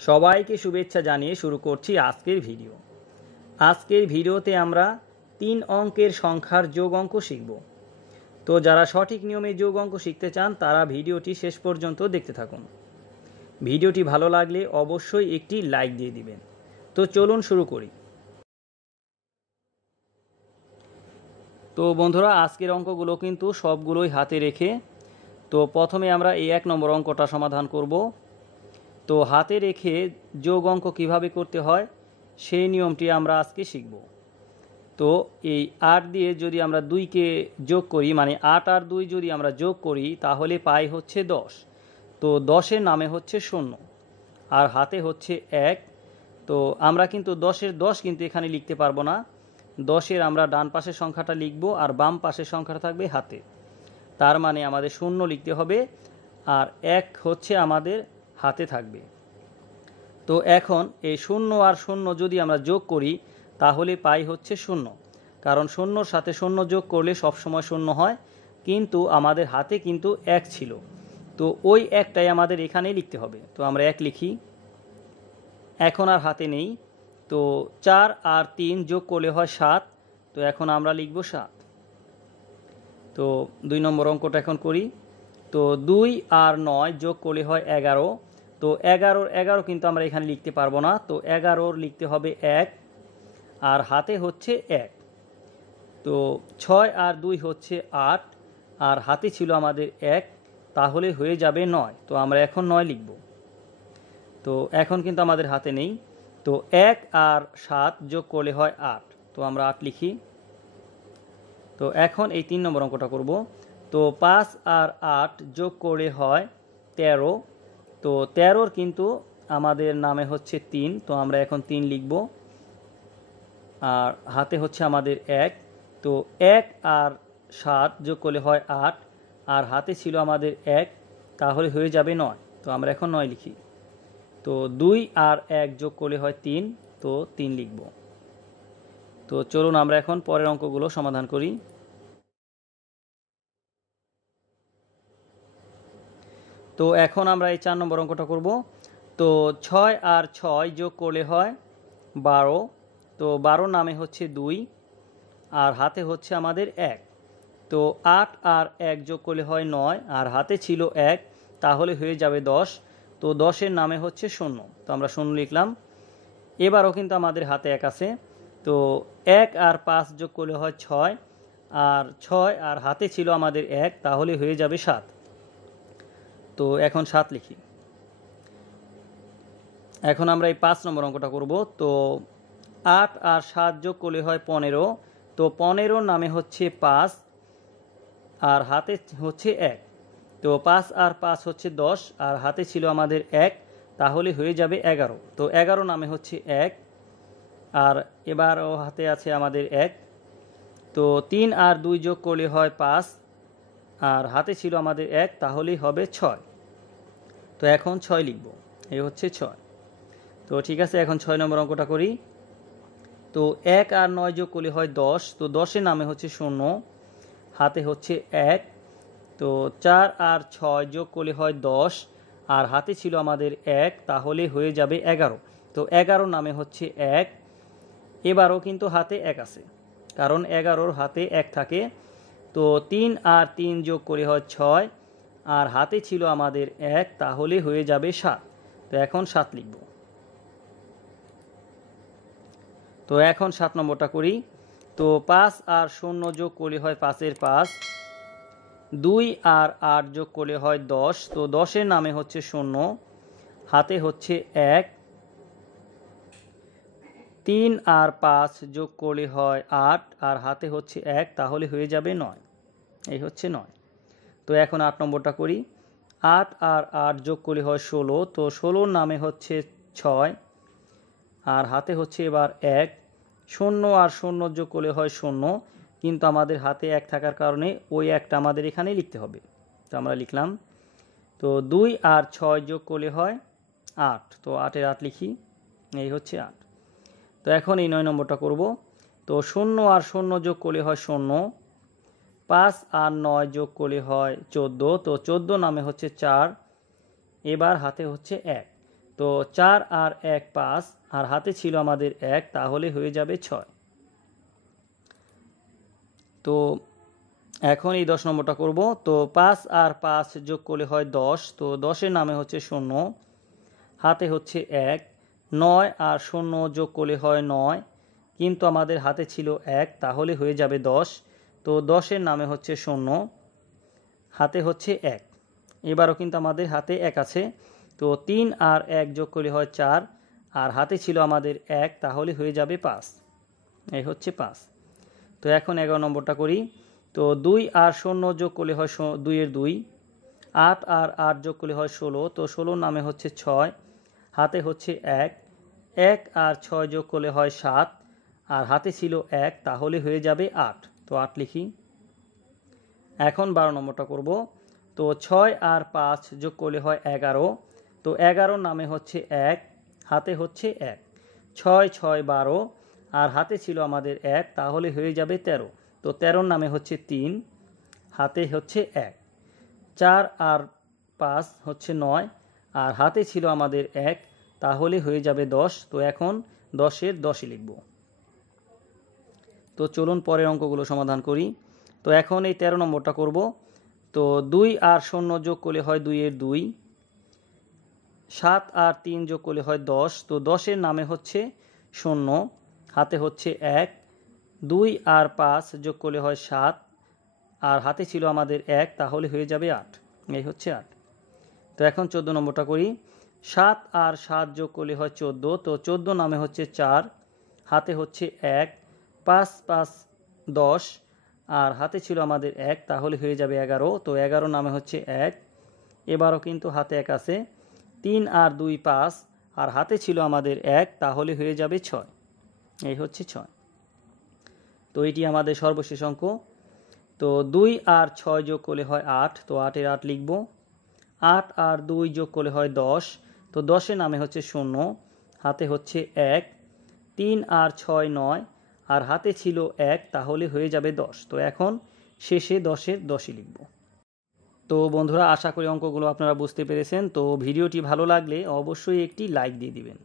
সবাইকে শুভেচ্ছা জানিয়ে শুরু করছি আজকের ভিডিও। আজকের ভিডিওতে আমরা 3 অঙ্কের সংখ্যার যোগ অঙ্ক শিখব। তো যারা সঠিক নিয়মে যোগ অঙ্ক শিখতে চান তারা ভিডিওটি শেষ পর্যন্ত দেখতে থাকুন। ভিডিওটি ভালো লাগলে অবশ্যই একটি লাইক দিয়ে দিবেন। তো চলুন শুরু করি। তো বন্ধুরা, আজকের অঙ্কগুলো কিন্তু সবগুলোই হাতে রেখে, তো প্রথমে আমরা এই 1 নম্বর অঙ্কটা সমাধান করব। তো হাতে রেখে যোগ অঙ্ক কীভাবে করতে হয় সেই নিয়মটি আমরা আজকে শিখব। তো এই 8 দিয়ে যদি আমরা 2কে যোগ করি, মানে 8 আর 2 যদি আমরা যোগ করি তাহলে পাই হচ্ছে 10। তো 10-এর নামে হচ্ছে 0 আর হাতে হচ্ছে 1। তো আমরা কিন্তু 10-এর 10 কিন্তু এখানে লিখতে পারবো না। 10-এর আমরা ডান পাশের সংখ্যাটা লিখব আর বাম পাশের সংখ্যাটা থাকবে হাতে। তার মানে আমাদের 0 লিখতে হবে আর 1 হচ্ছে আমাদের হাতে থাকবে। তো এখন এই 0 আর 0 যদি আমরা যোগ করি তাহলে পাই হচ্ছে 0, কারণ 0-র সাথে 0 যোগ করলে সবসময় 0 হয়, কিন্তু আমাদের হাতে কিন্তু 1 ছিল। তো ওই 1টাই আমাদের এখানে লিখতে হবে। তো আমরা 1 লিখি, এখন আর হাতে নেই। তো 4 আর 3 যোগ করলে হয় 7, তো এখন আমরা লিখব 7। তো 2 নম্বর অঙ্কটা এখন করি। তো 2 আর 9 যোগ করলে হয় 11। তো 11 কিন্তু আমরা এখানে লিখতে পারবো না, তো 11 লিখতে হবে 1 আর হাতে হচ্ছে 1। তো 6 আর 2 হচ্ছে 8 আর হাতে ছিল আমাদের 1, তাহলে হয়ে যাবে 9। তো আমরা এখন 9 লিখব। তো এখন কিন্তু আমাদের হাতে নেই। তো 1 আর 7 যোগ করলে হয় 8, তো আমরা 8 লিখি। তো এখন এই 3 নম্বর অঙ্কটা করব। তো 5 আর 8 যোগ করে হয় 13। তো 13-র কিন্তু আমাদের নামে হচ্ছে 3, তো আমরা এখন 3 লিখব আর হাতে হচ্ছে আমাদের 1। তো 1 আর 7 যোগ করলে হয় 8 আর হাতে ছিল আমাদের 1, তাহলে হয়ে যাবে 9। তো আমরা এখন 9 লিখি। তো 2 আর 1 যোগ করলে হয় 3, তো 3 লিখব। তো চলুন আমরা এখন পরের অঙ্কগুলো সমাধান করি। তো এখন আমরা এই 4 নম্বর অঙ্কটা করব। তো 6 আর 6 যোগ করলে হয় 12। তো 12 নামে হচ্ছে 2 আর হাতে হচ্ছে আমাদের 1। তো 8 আর 1 যোগ করলে হয় 9 আর হাতে ছিল 1, তাহলে হয়ে যাবে 10। তো 10-এর নামে হচ্ছে 0, তো আমরা 0 লিখলাম। এবারও কিন্তু আমাদের হাতে 1 আছে। তো 1 আর 5 যোগ করলে হয় 6 আর 6 আর হাতে ছিল আমাদের 1, তাহলে হয়ে যাবে 7। তো এখন 7 লিখি। এখন আমরা এই 5 নম্বর অঙ্কটা করব। তো 8 আর 7 যোগ করলে হয় 15। তো 15-র নামে হচ্ছে 5 আর হাতে হচ্ছে 1। তো 5 আর 5 হচ্ছে 10 আর হাতে ছিল আমাদের 1, তাহলে হয়ে যাবে 11। তো 11 নামে হচ্ছে 1 আর এবারও হাতে আছে আমাদের 1। তো 3 আর 2 যোগ করলে হয় 5 আর হাতে ছিল আমাদের 1, তাহলেই হবে 6। তো এখন 6 লিখব, এই হচ্ছে 6। তো ঠিক আছে, এখন 6 নম্বর অঙ্কটা করি। তো 1 আর 9 যোগ করলে হয় 10। তো 10-এর নামে হচ্ছে 0, হাতে হচ্ছে 1। তো 4 আর 6 যোগ করলে হয় 10 আর হাতে ছিল আমাদের 1, তাহলে হয়ে যাবে 11। তো 11 নামে হচ্ছে 1। এবারও কিন্তু হাতে 1 আছে, কারণ 11-র হাতে 1 থাকে। তো 3 আর 3 যোগ করে হয় 6 আর হাতে ছিল আমাদের 1, তাহলে হয়ে যাবে 7। তো এখন 7 লিখব। তো এখন 7 নম্বরটা করি। তো 5 আর 0 যোগ করলে হয় 5-এর 5। 2 আর 8 যোগ করলে হয় 10। তো 10-এর নামে হচ্ছে 0, হাতে হচ্ছে 1। 3 আর 5 যোগ করলে হয় 8 আর হাতে হচ্ছে 1, তাহলে হয়ে যাবে 9। এই হচ্ছে 9। তো এখন 8 নম্বরটা করি। 8 আর 8 যোগ করলে হয় 16। তো 16-র নামে হচ্ছে 6 আর হাতে হচ্ছে এবার 1। 0 আর 0 যোগ করলে হয় 0, কিন্তু আমাদের হাতে 1 থাকার কারণে ওই 1টা আমাদের এখানেই লিখতে হবে, তো আমরা লিখলাম। তো 2 আর 6 যোগ করলে হয় 8। তো 8-এর 8 লিখি, এই হচ্ছে 8। তো এখন এই 9 নম্বরটা করব। তো 0 আর 0 যোগ করলে হয় 0। 5 আর 9 যোগ করলে হয় 14। তো 14 নামে হচ্ছে 4, এবার হাতে হচ্ছে 1। তো 4 আর 1 5, আর হাতে ছিল আমাদের 1, তাহলে হয়ে যাবে 6। তো এখন এই 10 নম্বরটা করব। তো 5 আর 5 যোগ করলে হয় 10, তো 10-এর নামে হচ্ছে 0, হাতে হচ্ছে 1। 9 আর 0 যোগ করলে হয় 9, কিন্তু আমাদের হাতে ছিল 1, তাহলে হয়ে যাবে 10। তো 10-এর নামে হচ্ছে 0, হাতে হচ্ছে 1। এবারও কিন্তু আমাদের হাতে 1 আছে। তো 3 আর 1 যোগ করলে হয় 4, আর হাতে ছিল আমাদের 1, তাহলে হয়ে যাবে 5। এই হচ্ছে 5। তো এখন 11 নম্বরটা করি। তো 2 আর 0 যোগ করলে হয় 2-এর 2। 8 আর 8 যোগ করলে হয় 16, তো 16-র নামে হচ্ছে 6, হাতে হচ্ছে 1। 1 আর 6 যোগ করলে হয় 7, আর হাতে ছিল 1, তাহলে হয়ে যাবে 8। তো 8 লিখি। এখন 12 নম্বরটা করব। তো 6 আর 5 যোগ করলে হয় 11, তো 11-র নামে হচ্ছে 1, হাতে হচ্ছে 1। 6 6 12, আর হাতে ছিল আমাদের 1, তাহলে হয়ে যাবে 13। তো 13-র নামে হচ্ছে 3, হাতে হচ্ছে 1। 4 আর 5 হচ্ছে 9, আর হাতে ছিল আমাদের 1, তাহলে হয়ে যাবে 10। তো এখন 10-এর 10ই লিখব। তো চলুন পরের অঙ্কগুলো সমাধান করি। তো এখন এই 13 নম্বরটা করব। তো 2 আর 0 যোগ করলে হয় 2-এর 2। 7 আর 3 যোগ করলে হয় 10, তো 10-এর নামে হচ্ছে 0, হাতে হচ্ছে 1। 2 আর 5 যোগ করলে হয় 7, আর হাতে ছিল আমাদের 1, তাহলে হয়ে যাবে 8। এই হচ্ছে 8। তো এখন 14 নম্বরটা করি। 7 আর 7 যোগ করলে হয় 14, তো 14 নামে হচ্ছে 4, হাতে হচ্ছে 1। 5 5 10, আর হাতে ছিল আমাদের 1, তাহলে হয়ে যাবে 11। তো 11 নামে হচ্ছে 1, এবারও কিন্তু হাতে 1 আছে। 3 আর 2 5, আর হাতে ছিল আমাদের 1, তাহলে হয়ে যাবে 6। এই হচ্ছে 6। তো এটি আমাদের সর্বশেষ অঙ্ক। তো 2 আর 6 যোগ করলে হয় 8, তো 8-এর 8 লিখব। 8 আর 2 যোগ করলে হয় 10, তো 10-এর নামে হচ্ছে 0, হাতে হচ্ছে 1। 3 আর 6 9, আর হাতে ছিল 1, তাহলে হয়ে যাবে 10। তো এখন শেষে 10-এর 10ই লিখব। তো বন্ধুরা, আশা করি অঙ্কগুলো আপনারা বুঝতে পেরেছেন। তো ভিডিওটি ভালো লাগলে অবশ্যই একটি লাইক দিয়ে দিবেন।